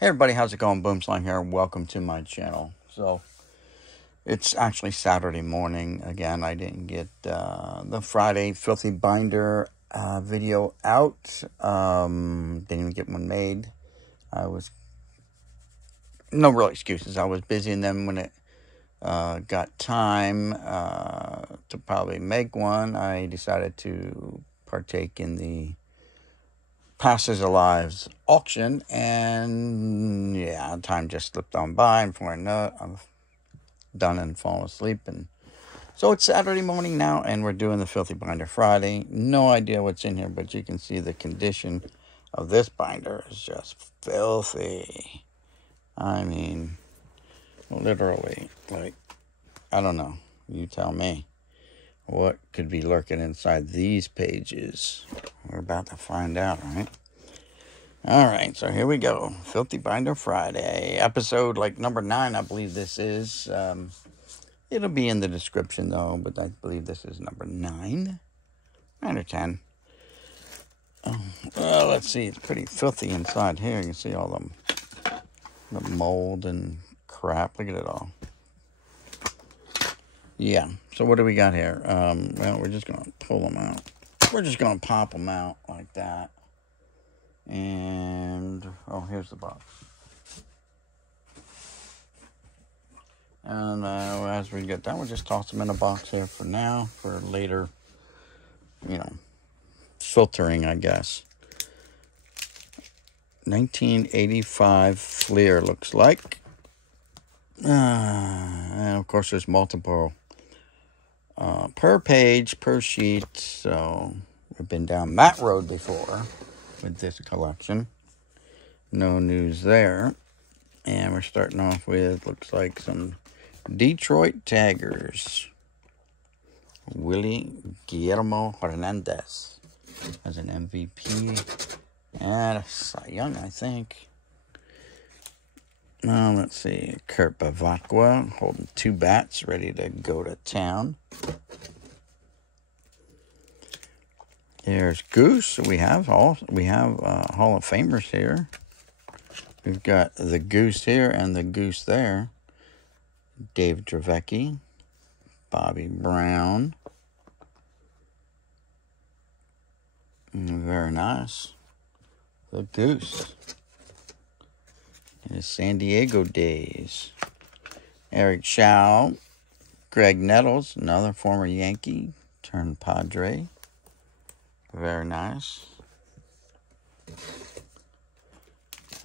Hey everybody, how's it going? Boomslang here. Welcome to my channel. So, it's actually Saturday morning. Again, I didn't get the Friday Filthy Binder video out. Didn't even get one made. No real excuses. I was busy, and then when it got time to probably make one, I decided to partake in the Passes Alive's auction, and yeah, time just slipped on by, and before I know it, I'm done and fallen asleep. And so it's Saturday morning now, and we're doing the Filthy Binder Friday. No idea what's in here, but you can see the condition of this binder is just filthy. I mean, literally, like, I don't know. You tell me. What could be lurking inside these pages? We're about to find out, right? Alright, so here we go. Filthy Binder Friday. Episode, number 9, I believe this is. It'll be in the description, though, but I believe this is number 9. 9 or 10. Well, let's see. It's pretty filthy inside here. You can see all the mold and crap. Look at it all. Yeah, so what do we got here? Well, we're just going to pull them out. We're just going to pop them out like that. And, oh, here's the box. And as we get done, we'll just toss them in a box here for now, for later, filtering, I guess. 1985 Fleer looks like. And, of course, there's multiple per page, per sheet. So, we've been down that road before with this collection. No news there. And we're starting off with, looks like some Detroit Tigers. Willie Guillermo Hernandez as an MVP. And a Cy Young, I think. Now, let's see. Kurt Bavacqua holding 2 bats, ready to go to town. There's Goose. We have Hall of Famers here. We've got the Goose here and the Goose there. Dave Dravecky, Bobby Brown. Very nice. The Goose. In his San Diego days. Eric Chow, Greg Nettles, another former Yankee turned Padre. Very nice.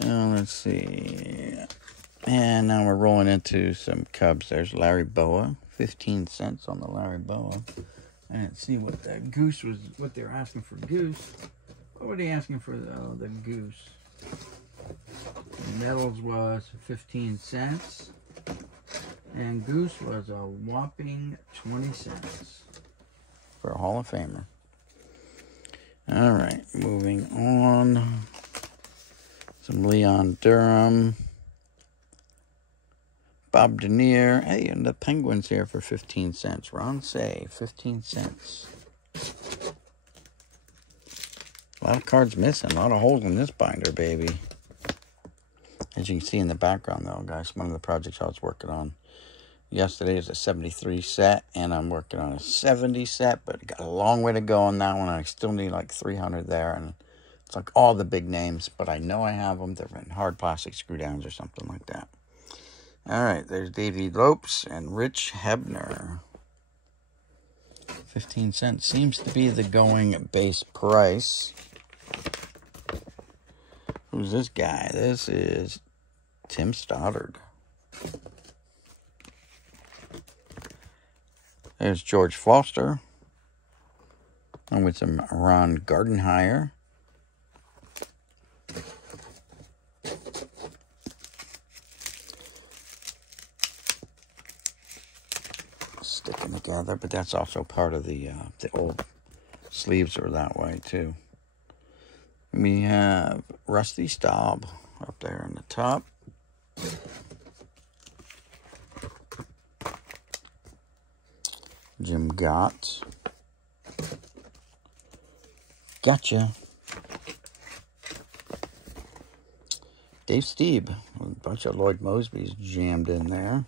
Let's see. And now we're rolling into some Cubs. There's Larry Boa. 15 cents on the Larry Boa. I didn't see what that Goose was, what they were asking for Goose. What were they asking for the Goose? Nettles was 15 cents. And Goose was a whopping 20 cents. For a Hall of Famer. Alright, moving on. Some Leon Durham. Bob Denier. Hey, and the Penguins here for 15 cents. Ron Say, 15 cents. A lot of cards missing. A lot of holes in this binder, baby. As you can see in the background, though, guys, one of the projects I was working on yesterday is a 73 set, and I'm working on a 70 set, but I got a long way to go on that one. I still need like 300 there, and it's like all the big names, but I know I have them. They're in hard plastic screw downs or something like that. All right, there's Davey Lopes and Rich Hebner. 15 cents seems to be the going base price. Who's this guy? This is Tim Stoddard. There's George Foster. And with some Ron Gardenhire. Sticking together, but that's also part of the old sleeves are that way too. We have Rusty Staub up there in the top. Jim Gott. Gotcha. Dave Stieb. A bunch of Lloyd Mosby's jammed in there.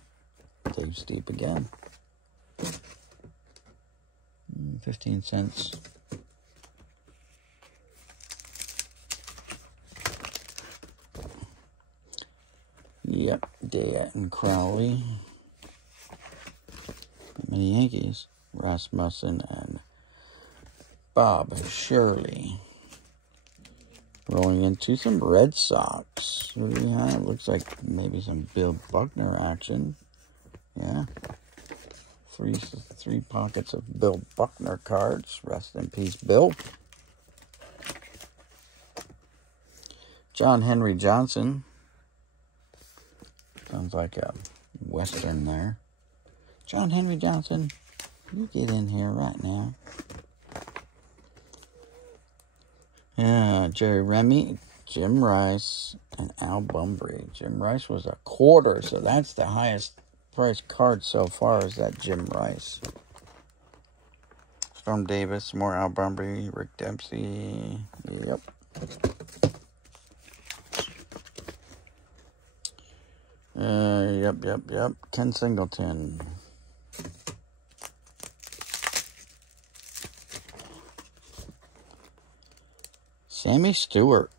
Dave Stieb again. 15 cents. Yep, Day and Crowley. Many Yankees. Rasmussen and Bob Shirley. Rolling into some Red Sox. What do we have? Looks like maybe some Bill Buckner action. Yeah. Three pockets of Bill Buckner cards. Rest in peace, Bill. John Henry Johnson. Sounds like a Western there. John Henry Johnson, you get in here right now. Yeah, Jerry Remy, Jim Rice, and Al Bunbury. Jim Rice was a quarter, so that's the highest price card so far is that Jim Rice. Storm Davis, more Al Bunbury, Rick Dempsey. Yep. Yep. Ken Singleton. Sammy Stewart.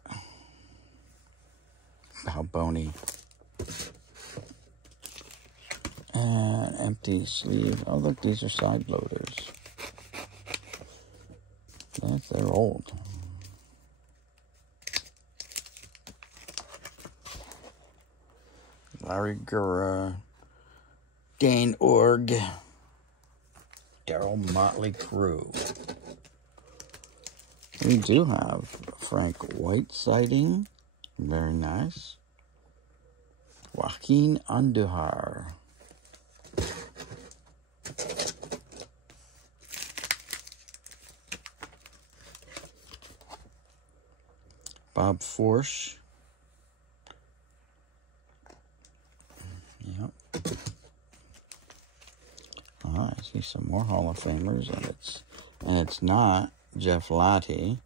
Balboni. And empty sleeve. Oh, look, these are side loaders. Yes, they're old. Larry Gura. Dane Org. Darryl Motley Crew. We do have Frank White sighting. Very nice. Joaquin Andujar. Bob Forsch. Yep. I see some more Hall of Famers, and it's not Jeff Latty.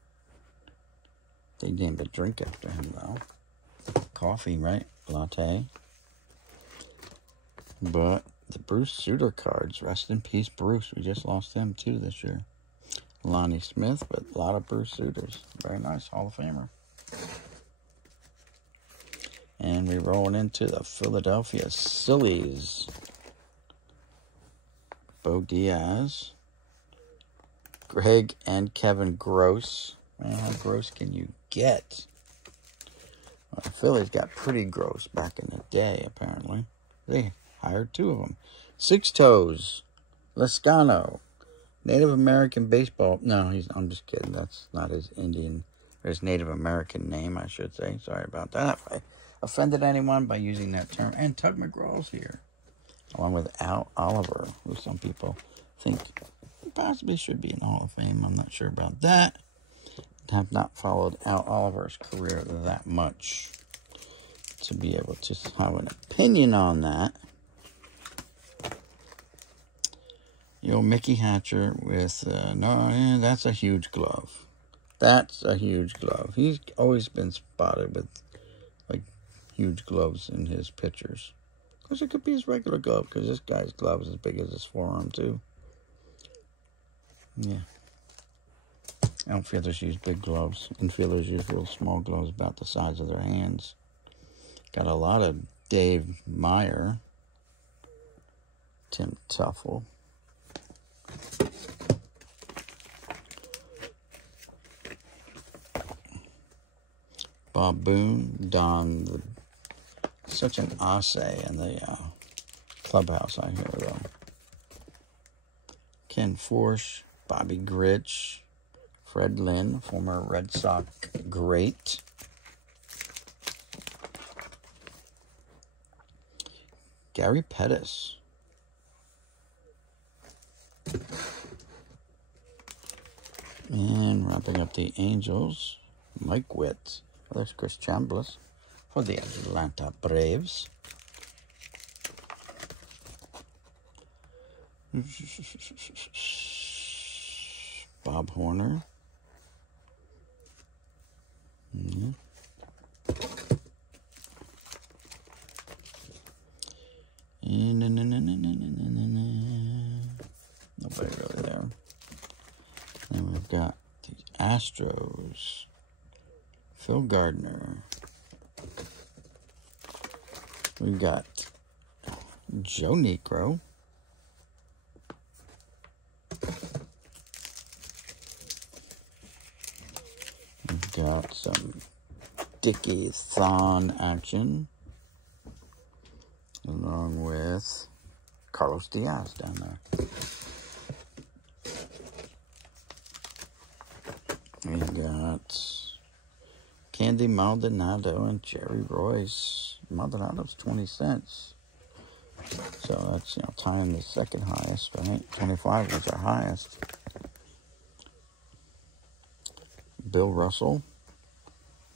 They named a drink after him though. Coffee, right? Latte. But the Bruce Sutter cards, rest in peace, Bruce. We just lost him too this year. Lonnie Smith, but a lot of Bruce Sutters. Very nice Hall of Famer. And we roll into the Philadelphia Sillies. Bo Diaz. Greg and Kevin Gross. Man, how gross can you get? Well, the Phillies got pretty gross back in the day, apparently. They hired two of them. Six Toes. Lescano. Native American baseball. No, I'm just kidding. That's not his Indian or his Native American name, I should say. Sorry about that. If I offended anyone by using that term. And Tug McGraw's here. Along with Al Oliver, who some people think possibly should be in the Hall of Fame. I'm not sure about that. Have not followed Al Oliver's career that much to be able to have an opinion on that. Mickey Hatcher with, that's a huge glove. That's a huge glove. He's always been spotted with, like, huge gloves in his pictures. Of course, it could be his regular glove, because this guy's glove is as big as his forearm, too. Yeah. Outfielders use big gloves. Infielders use real small gloves about the size of their hands. Got a lot of Dave Meyer. Tim Tuffle. Bob Boone. Don. Such an assay in the clubhouse, I hear, though. Ken Forsch. Bobby Grich. Fred Lynn, former Red Sox great. Gary Pettis. And wrapping up the Angels, Mike Witt. Oh, there's Chris Chambliss for the Atlanta Braves. Bob Horner. Astros. Phil Gardner. We got Joe Niekro. We've got some Dickie Thon action, along with Carlos Diaz down there. We've got Candy Maldonado and Jerry Royce. Maldonado's 20 cents. So that's, tying the second highest, right? 25 was our highest. Bill Russell,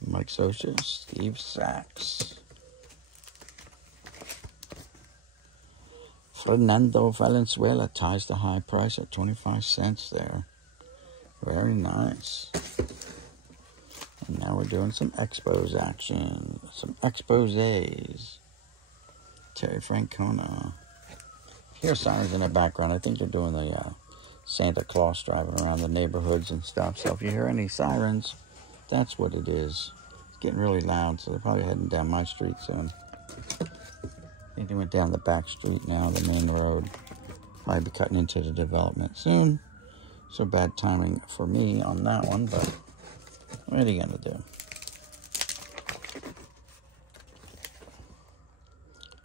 Mike Scioscia, Steve Sachs. Fernando Valenzuela ties the high price at 25 cents there. Very nice. And now we're doing some expos action. Some exposés. Terry Francona. Hear sirens in the background. I think they're doing the Santa Claus driving around the neighborhoods and stuff. So if you hear any sirens, that's what it is. It's getting really loud, so they're probably heading down my street soon. I think they went down the back street now, the main road. Might be cutting into the development soon. So bad timing for me on that one, but what are you going to do?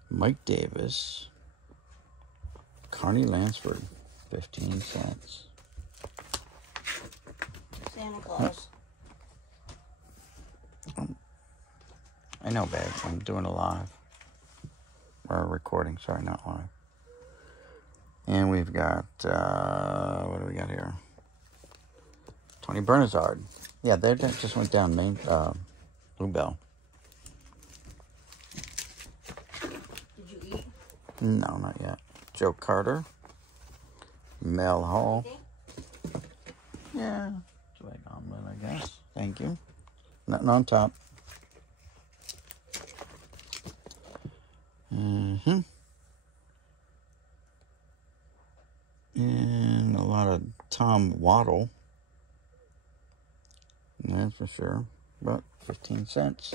Mike Davis. Carney Lansford, 15 cents. Santa Claus. I know, babe. I'm doing a live. Or a recording. Sorry, not live. And we've got, what do we got here? Tony Bernazard. Yeah, they just went down main, Bluebell. Did you eat? No, not yet. Joe Carter. Mel Hall. Yeah. It's like omelet, I guess. Thank you. Nothing on top. Mm-hmm. And a lot of Tom Waddle. That's for sure. But 15 cents.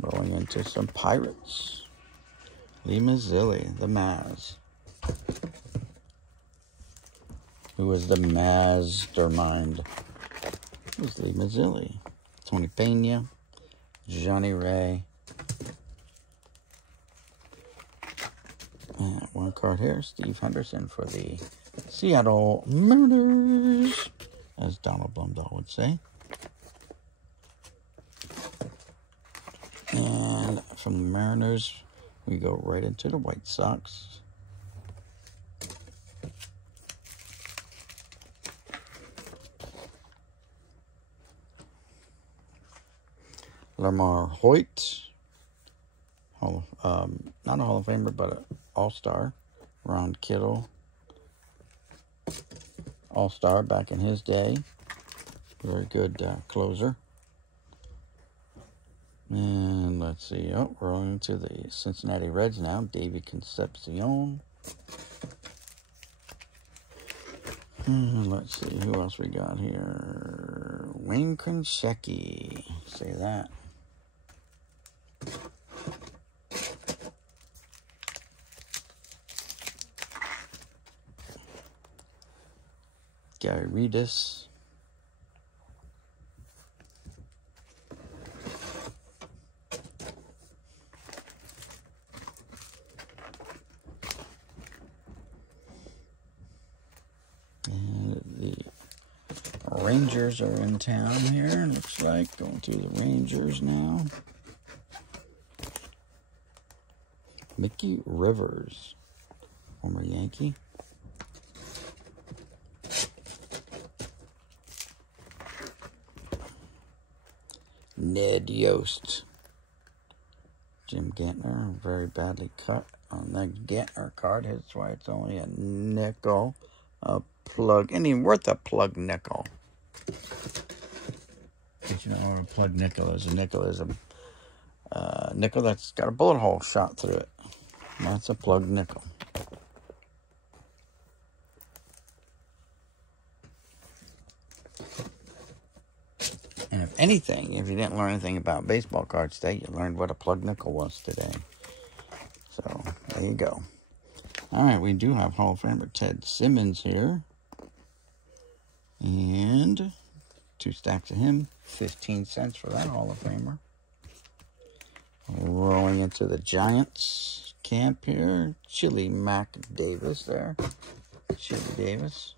Rolling into some Pirates. Lee Mazzilli, the Maz. Who was the mastermind? It was Lee Mazzilli. Tony Pena. Johnny Ray. And one card here, Steve Henderson for the Seattle Mariners, as Donald Blumdahl would say. And from the Mariners, we go right into the White Sox. Lamar Hoyt. Not a Hall of Famer, but an All-Star. Ron Kittle. All-Star back in his day. Very good closer. And let's see. Oh, we're on into the Cincinnati Reds now. David Concepcion. And let's see. Who else we got here? Wayne Krzyzewski. Say that. Gary Redus. And the Rangers are in town here. Looks like going through the Rangers now. Mickey Rivers, former Yankee. Ned Yost. Jim Gantner, very badly cut on that Gantner card. That's why it's only a nickel. A plug, ain't even worth a plug nickel. But you know what a plug nickel is? A nickel is a nickel that's got a bullet hole shot through it. That's a plug nickel. If anything, if you didn't learn anything about baseball cards today, you learned what a plug nickel was today. So, there you go. All right, we do have Hall of Famer Ted Simmons here. And 2 stacks of him. 15 cents for that Hall of Famer. Rolling into the Giants camp here. Chili Mac Davis there. Chili Davis.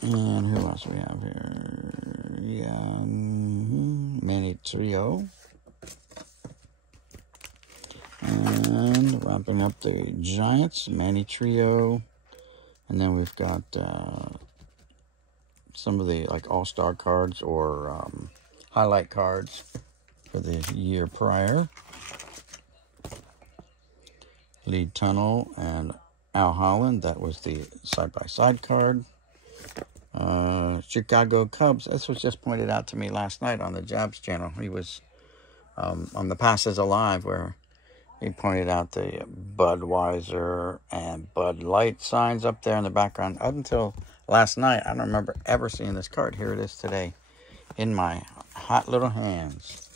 And who else we have here? Yeah, Manny Trio. And wrapping up the Giants, Manny Trio. And then we've got some of the like all-star cards or highlight cards for the year prior. Lead Tunnel and Al Holland, that was the side-by-side card. Chicago Cubs, this was just pointed out to me last night on the Jabs channel. He was on the Passes Alive where he pointed out the Budweiser and Bud Light signs up there in the background. Up until last night, I don't remember ever seeing this card. Here it is today in my hot little hands.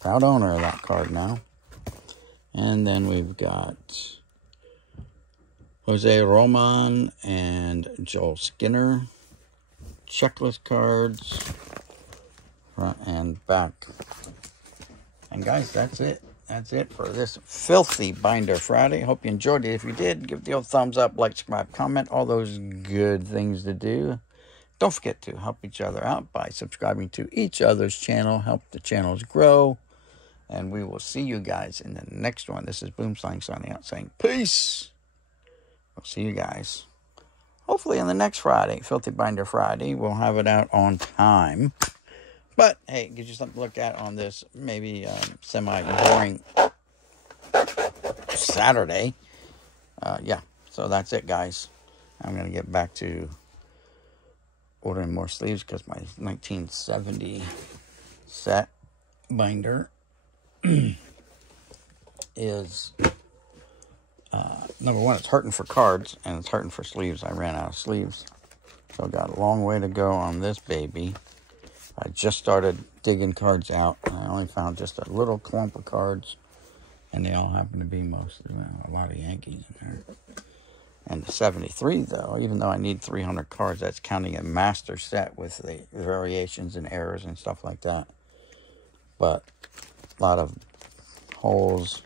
Proud owner of that card now. And then we've got Jose Roman and Joel Skinner. Checklist cards. Front and back. And guys, that's it. That's it for this filthy Binder Friday. Hope you enjoyed it. If you did, give the old thumbs up, like, subscribe, comment, all those good things to do. Don't forget to help each other out by subscribing to each other's channel. Help the channels grow. And we will see you guys in the next one. This is Boomslang signing out saying peace. We'll see you guys. Hopefully on the next Friday, Filthy Binder Friday. We'll have it out on time. But, hey, gives you something to look at on this maybe semi-boring Saturday. Yeah, so that's it, guys. I'm going to get back to ordering more sleeves because my 1970 set binder is, number one, it's hurting for cards, and it's hurting for sleeves. I ran out of sleeves. So I got a long way to go on this baby. I just started digging cards out. I only found just a little clump of cards. And they all happen to be mostly, well, a lot of Yankees in there. And the 73, though, even though I need 300 cards, that's counting a master set with the variations and errors and stuff like that. But a lot of holes.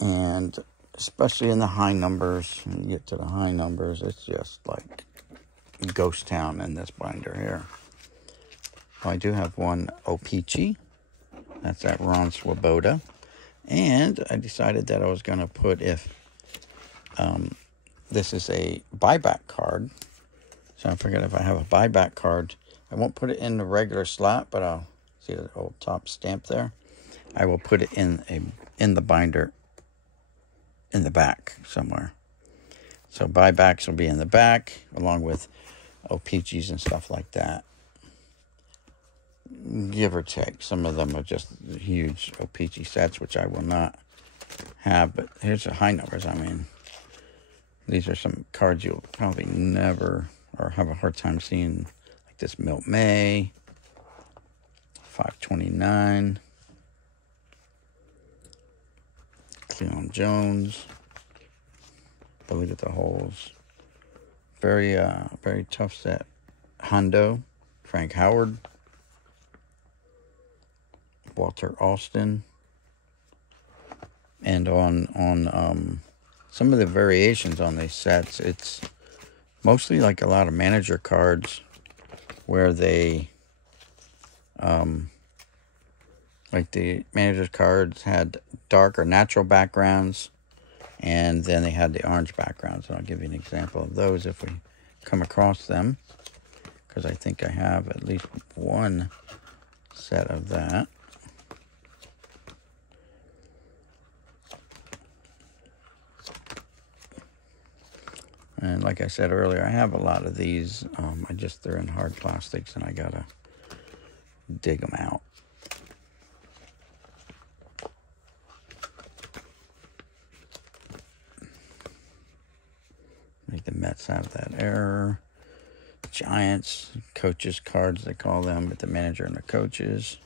And especially in the high numbers, when you get to the high numbers, it's just like ghost town in this binder here. Well, I do have one O-Pee-Chee. That's that Ron Swoboda. And I decided that I was going to put, if this is a buyback card. So I figured if I have a buyback card, I won't put it in the regular slot, but I'll see the old top stamp there. I will put it in the binder in the back somewhere. So buybacks will be in the back, along with O-Pee-Chees and stuff like that. Give or take. Some of them are just huge O-Pee-Chee sets, which I will not have. But here's the high numbers. I mean, these are some cards you'll probably never or have a hard time seeing. Like this Milt May, 529. Cleon Jones. But look at the holes. Very tough set. Hondo, Frank Howard. Walter Austin. And on some of the variations on these sets, it's mostly like a lot of manager cards where they like the manager cards had dark or natural backgrounds, and then they had the orange backgrounds. And I'll give you an example of those if we come across them, because I think I have at least one set of that. And like I said earlier, I have a lot of these. They're in hard plastics, and I gotta dig them out. Make the Mets have that error. Giants, coaches cards, they call them, with the manager and the coaches.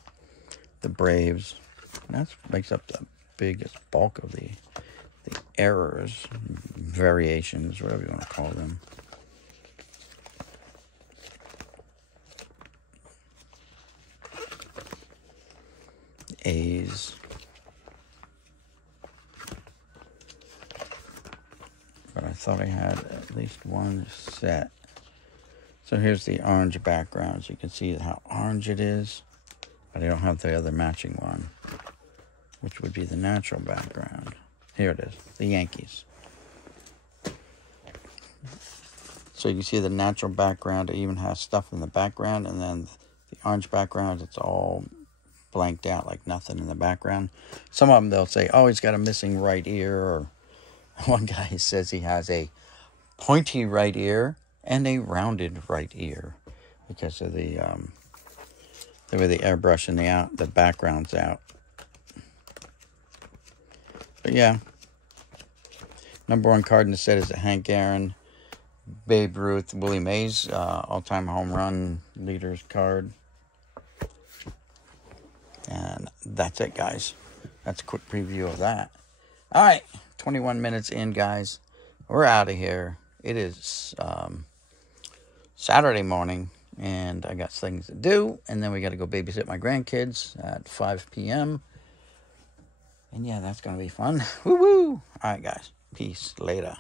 The Braves. That makes up the biggest bulk of the errors, variations, whatever you want to call them. A's. But I thought I had at least one set. So here's the orange background. So you can see how orange it is. But I don't have the other matching one, which would be the natural background. Here it is, the Yankees. So you can see the natural background. It even has stuff in the background. And then the orange background, it's all blanked out, like nothing in the background. Some of them, they'll say, oh, he's got a missing right ear. Or one guy says he has a pointy right ear and a rounded right ear because of the way the airbrush and the background's out. But yeah, number one card in the set is the Hank Aaron, Babe Ruth, Willie Mays all-time home run leaders card. And that's it, guys. That's a quick preview of that. All right, 21 minutes in, guys. We're out of here. It is Saturday morning, and I got things to do. And then we got to go babysit my grandkids at 5 p.m. And yeah, that's going to be fun. Woo-woo! All right, guys. Peace. Later.